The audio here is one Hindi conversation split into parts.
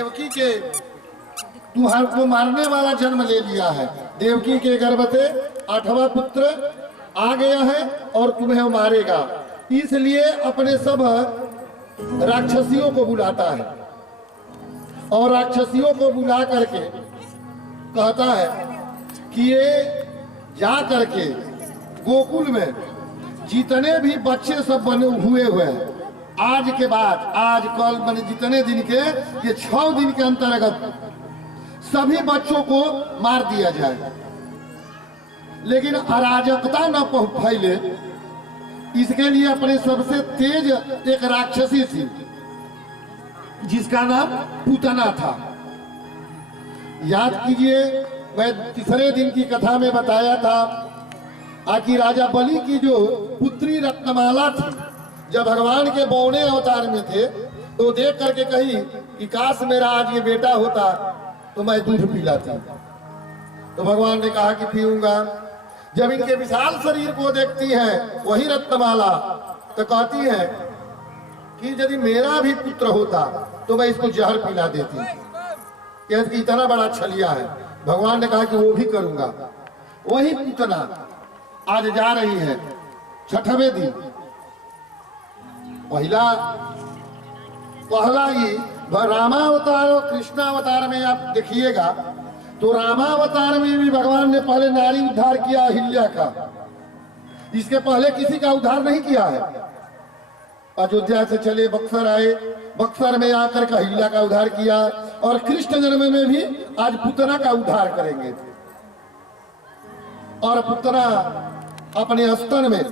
देवकी के तुम्हारे मारने वाला जन्म ले लिया है। देवकी के गर्भ से 8वां पुत्र आ गया है और तुम्हें मारेगा, इसलिए अपने सब राक्षसियों को बुलाता है और राक्षसियों को बुला करके कहता है कि ये जा करके गोकुल में जितने भी बच्चे सब बने हुए हैं, आज के बाद, आज कल बने जितने दिन के, ये 6 दिन के अंतर्गत सभी बच्चों को मार दिया जाए। लेकिन अराजकता न फैले, इसके लिए अपने सबसे तेज एक राक्षसी थी जिसका नाम पूतना था। याद कीजिए, मैं तीसरे दिन की कथा में बताया था कि राजा बलि की जो पुत्री रत्नमाला थी, जब भगवान के बौने अवतार में थे तो देख करके कही कि काश मेरा आज ये बेटा होता तो मैं दूध पिलाता। तो भगवान ने कहा कि पीऊंगा। जब इनके विशाल शरीर को देखती है वही रत्नमाला, तो कहती है कि यदि मेरा भी पुत्र होता तो मैं इसको जहर पिला देती। कहती कि इतना बड़ा छलिया है। भगवान ने कहा कि वो भी करूंगा। वही पूतना आज जा रही है 6वें दिन। पहला ही रामावतार और कृष्णावतार में आप देखिएगा तो रामावतार में भी भगवान ने पहले नारी उद्धार किया अहिल्या का, इसके पहले किसी का उद्धार नहीं किया है। अयोध्या से चले बक्सर आए, बक्सर में आकर के अहिल्या का उद्धार किया और कृष्ण जन्म में भी आज पुतना का उद्धार करेंगे। और पुतना अपने स्तन में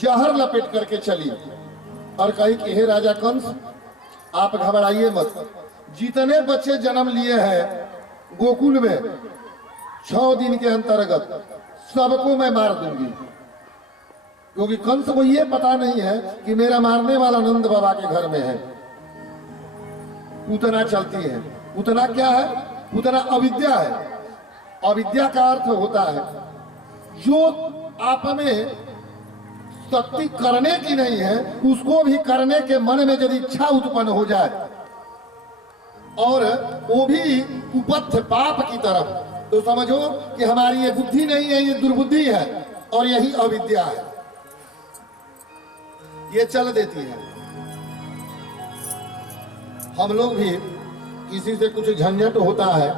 जहर लपेट करके चली और कही कि हे राजा कंस, आप घबराइए मत, जितने बच्चे जन्म लिए हैं गोकुल में 6 दिन के अंतर्गत सबको मैं मार दूंगी, क्योंकि कंस को ये पता नहीं है कि मेरा मारने वाला नंद बाबा के घर में है। पूतना चलती है। पूतना क्या है? पूतना अविद्या है। अविद्या का अर्थ होता है जो आप में शक्ति करने की नहीं है, उसको भी करने के मन में यदि इच्छा उत्पन्न हो जाए, और वो भी कुपथ पाप की तरफ, तो समझो कि हमारी ये बुद्धि नहीं है, ये दुर्बुद्धि है और यही अविद्या है, ये चल देती है। हम लोग भी किसी से कुछ झंझट होता है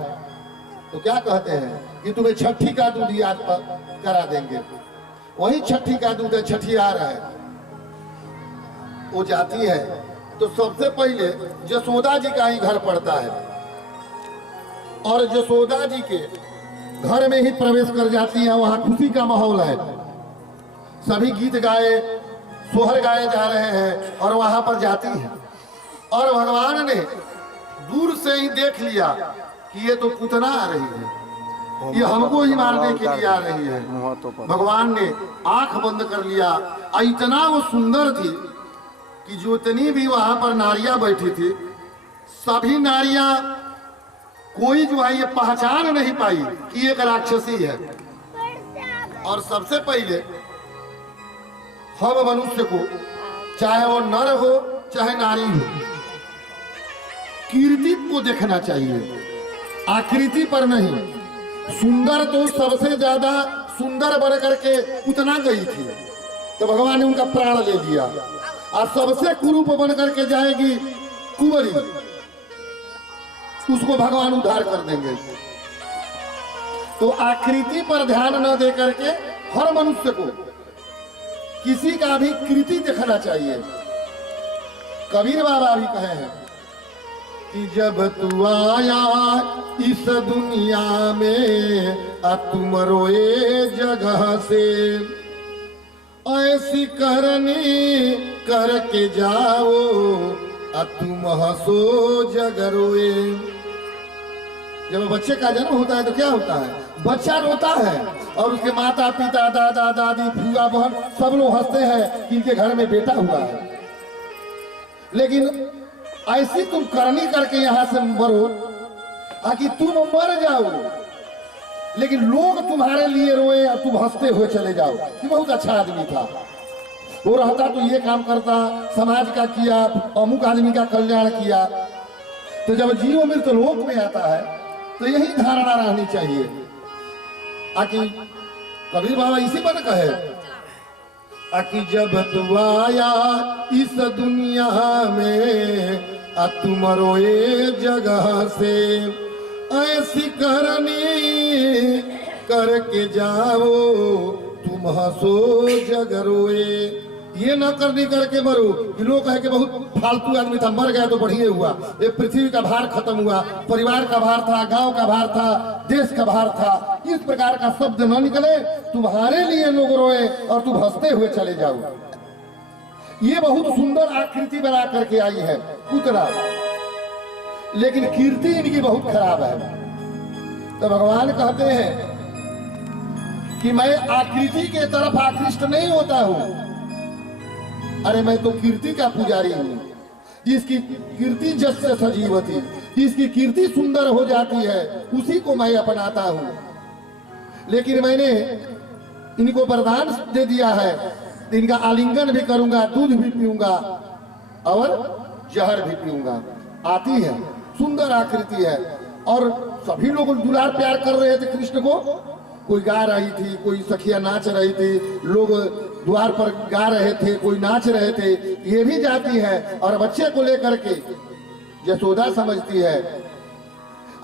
तो क्या कहते हैं कि तुम्हें छठी का दूध याद करा देंगे। वही छठी का दूध है, छठियार है। वो जाती है तो सबसे पहले यशोदा जी का ही घर पड़ता है और यशोदा जी के घर में ही प्रवेश कर जाती है। वहां खुशी का माहौल है, सभी गीत गाए, सोहर गाए जा रहे हैं और वहां पर जाती है। और भगवान ने दूर से ही देख लिया कि ये तो पूतना आ रही है, ये हमको ही मारने के लिए आ रही है। भगवान ने आंख बंद कर लिया। इतना वो सुंदर थी कि जितनी भी वहां पर नारियां बैठी थी, सभी नारियां कोई जो है ये पहचान नहीं पाई कि एक राक्षसी है। और सबसे पहले हम मनुष्य को, चाहे वो नर हो चाहे नारी हो, कीर्ति को देखना चाहिए, आकृति पर नहीं। सुंदर तो सबसे ज्यादा सुंदर बन करके उतना गई थी तो भगवान ने उनका प्राण ले लिया। और सबसे कुरूप बन करके जाएगी कुंवरी, उसको भगवान उद्धार कर देंगे। तो आकृति पर ध्यान न दे करके हर मनुष्य को किसी का भी कृति देखना चाहिए। कबीर बाबा भी कहे हैं कि जब तू आया इस दुनिया में तुम रोए जगह से, ऐसी करनी करके जाओ तुम हंसो जग रोए। जब बच्चे का जन्म होता है तो क्या होता है? बच्चा रोता है और उसके माता पिता, दादा दादी, फूआ बहन सब लोग हंसते हैं कि इनके घर में बेटा हुआ है। लेकिन ऐसी तुम करनी करके यहां से मरो कि तुम मर जाओ, लेकिन लोग तुम्हारे लिए रोए और तुम हंसते हुए चले जाओ कि बहुत अच्छा आदमी था, वो रहता तो ये काम करता, समाज का किया, अमुक आदमी का कल्याण किया। तो जब जीव मृत लोक में आता है तो यही धारणा रहनी चाहिए। आकि कबीर बाबा इसी पर कहे आकि जब तू आया इस दुनिया में तुम रोए जगह से ऐसी करनी करके जाओ तुम हंसो जग रोए। ये न करनी करके मरो कि लोग कहे कि बहुत फालतू आदमी था, मर गया तो बढ़िया हुआ। ये पृथ्वी का भार खत्म हुआ, परिवार का भार था, गांव का भार था, देश का भार था। इस प्रकार का शब्द न निकले, तुम्हारे लिए लोग रोए और तुम हंसते हुए चले जाओ। ये बहुत सुंदर आकृति बना करके आई है पुतना, लेकिन कीर्ति इनकी बहुत खराब है। तो भगवान कहते हैं कि मैं आकृति के तरफ आकृष्ट नहीं होता हूं, अरे मैं तो कीर्ति का पुजारी हूं। जिसकी कीर्ति जस से सजीवती, जिसकी कीर्ति सुंदर हो जाती है उसी को मैं अपनाता हूं। लेकिन मैंने इनको वरदान दे दिया है, इनका आलिंगन भी करूंगा, दूध भी पीऊंगा और जहर भी पीऊंगा। आती है, सुंदर आकृति है और सभी लोग दुलार प्यार कर रहे थे कृष्ण को। कोई गा रही थी, कोई सखिया नाच रही थी, लोग द्वार पर गा रहे थे, कोई नाच रहे थे। ये भी जाती है और बच्चे को लेकर के यशोदा समझती है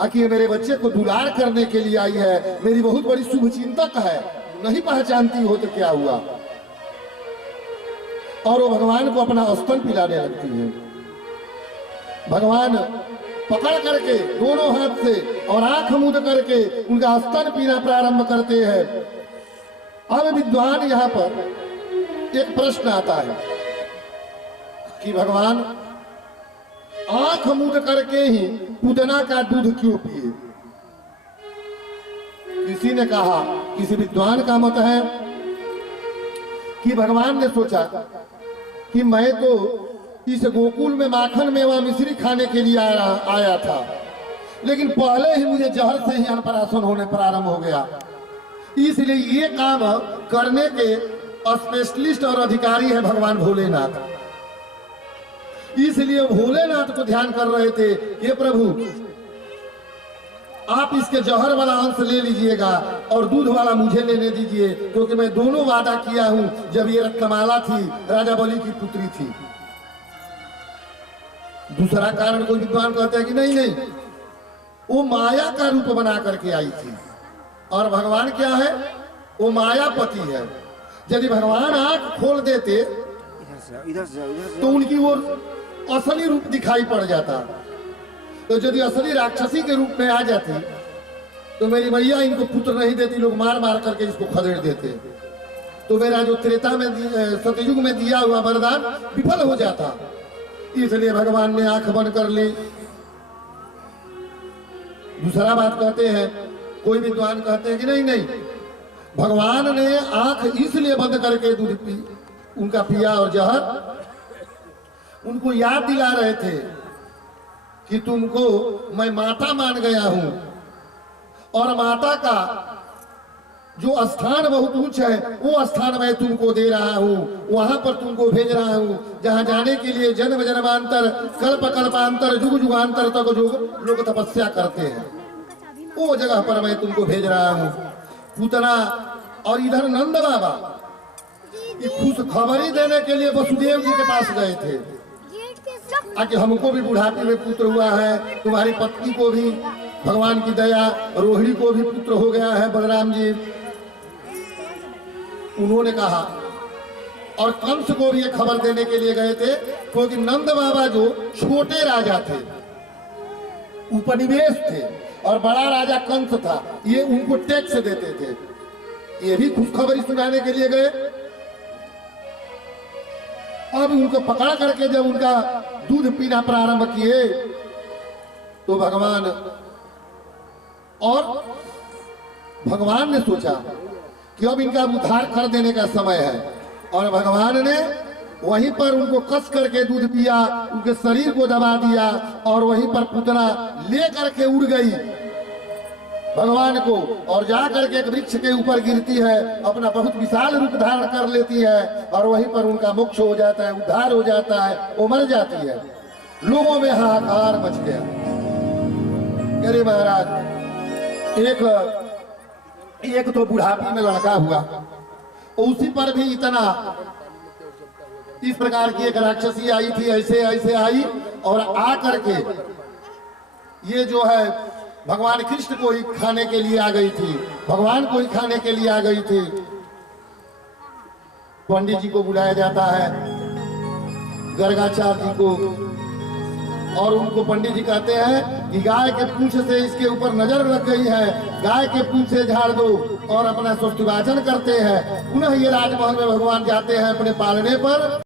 कि मेरे बच्चे को दुलार करने के लिए आई है, मेरी बहुत बड़ी शुभ चिंतक है, नहीं पहचानती हो तो क्या हुआ। और वो भगवान को अपना स्तन पिलाने लगती है। भगवान पकड़ करके दोनों हाथ से और आंख मूंद करके उनका स्तन पीना प्रारंभ करते हैं। अब विद्वान यहाँ पर एक प्रश्न आता है कि भगवान आंख मूंद करके ही पूतना का दूध क्यों पिए। किसी ने कहा, किसी विद्वान का मत है कि भगवान ने सोचा कि मैं तो इस गोकुल में माखन मेवा मिश्री खाने के लिए आया था, लेकिन पहले ही मुझे जहर से ही अनपराशन होने प्रारंभ हो गया। इसलिए ये काम करने के स्पेशलिस्ट और अधिकारी है भगवान भोलेनाथ। इसलिए भोलेनाथ को ध्यान कर रहे थे, ये प्रभु आप इसके जहर वाला अंश ले लीजिएगा और दूध वाला मुझे लेने दीजिए, क्योंकि मैं दोनों वादा किया हूं। जब ये रत्नमाला थी, राजा बलि की पुत्री थी। दूसरा कारण कोई विद्वान कहते हैं कि नहीं नहीं, वो माया का रूप बना करके आई थी और भगवान क्या है, वो मायापति है। यदि भगवान आंख खोल देते तो उनकी वो असली रूप दिखाई पड़ जाता। तो यदि असली राक्षसी के रूप में आ जाती तो मेरी मैया इनको पुत्र नहीं देती, लोग मार मार करके इसको खदेड़ देते। तो मेरा जो त्रेता में सतयुग में दिया हुआ वरदान विफल हो जाता। इसलिए भगवान ने आंख बंद कर ली। दूसरा बात कहते हैं, कोई विद्वान कहते हैं कि नहीं नहीं, भगवान ने आंख इसलिए बंद करके दूध पी उनका पिया और जहर उनको याद दिला रहे थे कि तुमको मैं माता मान गया हूं और माता का जो स्थान बहुत ऊंच है वो स्थान मैं तुमको दे रहा हूं, वहां पर तुमको भेज रहा हूं जहां जाने के लिए जन्म जन्मांतर कल्प कल्पांतर युग युगांतर तक जो लोग तपस्या करते हैं वो जगह पर मैं तुमको भेज रहा हूं। पूतना और इधर नंद बाबा खुश खबरी देने के लिए वसुदेव जी के पास गए थे आके हमको भी बुढ़ापे में पुत्र हुआ है, तुम्हारी पत्नी को भी भगवान की दया, रोहिणी को भी पुत्र हो गया है बलराम जी। उन्होंने कहा और कंस को भी ये खबर देने के लिए गए थे, क्योंकि नंद बाबा जो छोटे राजा थे, उपनिवेश थे और बड़ा राजा कंस था, ये उनको टैक्स देते थे। ये भी खुशखबरी सुनाने के लिए गए। अब उनको पकड़ करके जब उनका दूध पीना प्रारंभ किए तो भगवान ने सोचा कि अब इनका उद्धार कर देने का समय है और भगवान ने वहीं पर उनको कस करके दूध पिया, उनके शरीर को दबा दिया और वहीं पर पुतना ले करके उड़ गई भगवान को और जा करके एक वृक्ष के ऊपर गिरती है, अपना बहुत विशाल रूप धारण कर लेती है और वहीं पर उनका मोक्ष हो जाता है, उद्धार हो जाता है, वो मर जाती है। लोगों में हाहाकार मच गया। अरे महाराज एक तो बुढ़ापे में लड़का हुआ, उसी पर भी इतना इस प्रकार की एक राक्षसी आई थी, ऐसे ऐसे आई और आ करके ये जो है भगवान कृष्ण को ही खाने के लिए आ गई थी, भगवान को ही खाने के लिए आ गई थी। पंडित जी को बुलाया जाता है, गर्गाचार्य जी को, और उनको पंडित जी कहते हैं कि गाय के पूंछ से इसके ऊपर नजर लग गई है, गाय के पूंछ से झाड़ दो, और अपना स्वस्तिवाचन करते हैं। पुनः ये राजमहल में भगवान जाते हैं अपने पालने पर।